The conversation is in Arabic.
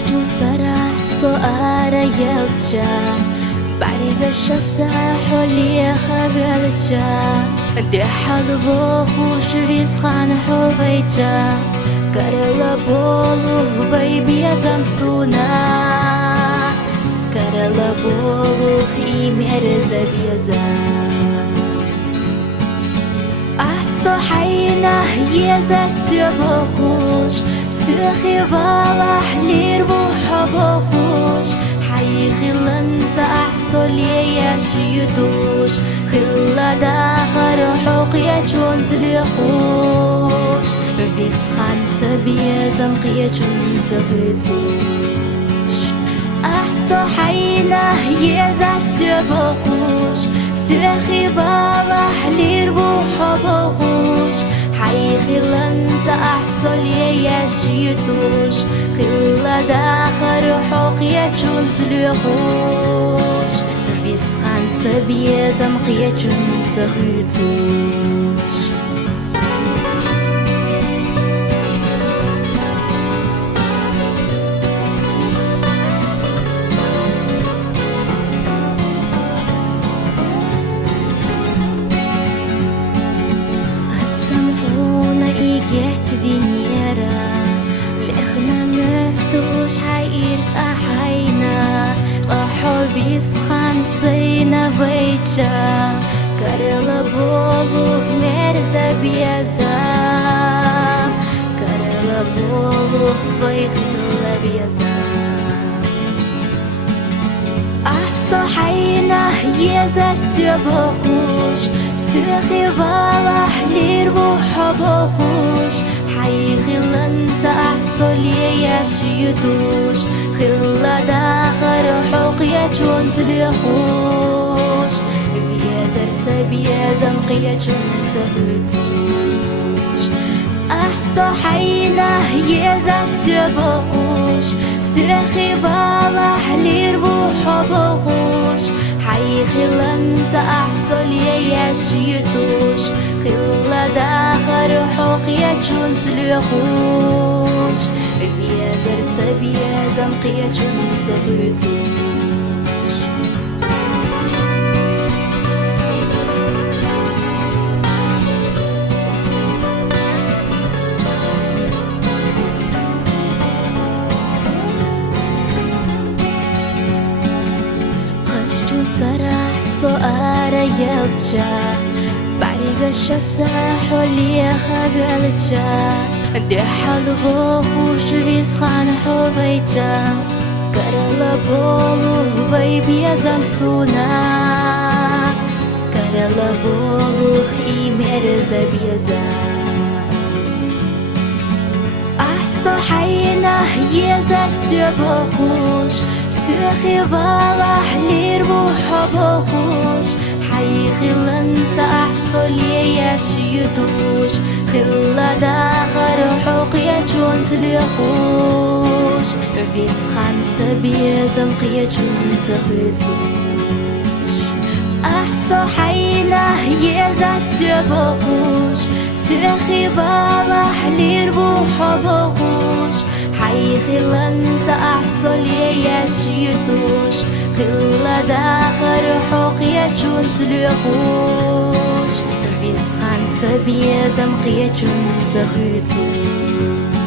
خشت سرح سؤال يلجا بعد الشسح ولي خبلجا دي حلبو خوش ريسخان حويجا كرلا بولو بيبي زمسونا كرلا بولو إيمير زبيزا أحسو حينا يزا شبخوش سخي فالح لير بحبخوش حي خلنت أحسو ليا شيدوش خلا داخر حق يجون تليخوش بيسخان سبيزا قيجون تغزوش أحسو حينا يزا شبخوش سخي فالح لير بحبخوش حي خلنت أحسو ليا شيدوش خلا داخر حق يجون تليخوش بيسخان سبيزا قيجون تغزوش سمعونا إيجات دينيرا لإخنا مهدوش حيرس أحينا وحبيس خانسينا بيتشا كارلا بولو مرزا بيزا كارلا بولو بيخلا بيزا أحسو حينا يزا شبخوش سخي فالح لير بحبخوش حي خلنت أحسو ليا شيدوش خلا داخر حق يجون تليخوش بيزر سبيزا قيجون تهدوش أحسو حينا يزا شبخوش سخي فالح لير بحبخوش حي خلنت أحسو ليا شيدوش خلا داخر حق يجون تليخوش بيزر سبيزا قيجون تهدوش سرح سؤال يلجا بعد الشسح ولي خبلجا دي حلبو خوش ريسخان حويجا كرلا بولو بيبي زمسونا كرلا بولو إيمير زبيزا أحسو حينا يزا شبخوش سخي فالح لير بحبخوش حي خلنت أحسو ليا شيدوش خلا داخر حق يجون تليخوش بيسخان سبيزا قيجون تغزوش أحسو حينا يزا شبخوش سخي فالح لير بحبخوش حي خلنت أحسو ليا شيدوش خلا داخر حق يجون تليخوش بيسخان سبيزا قيجون تغزوش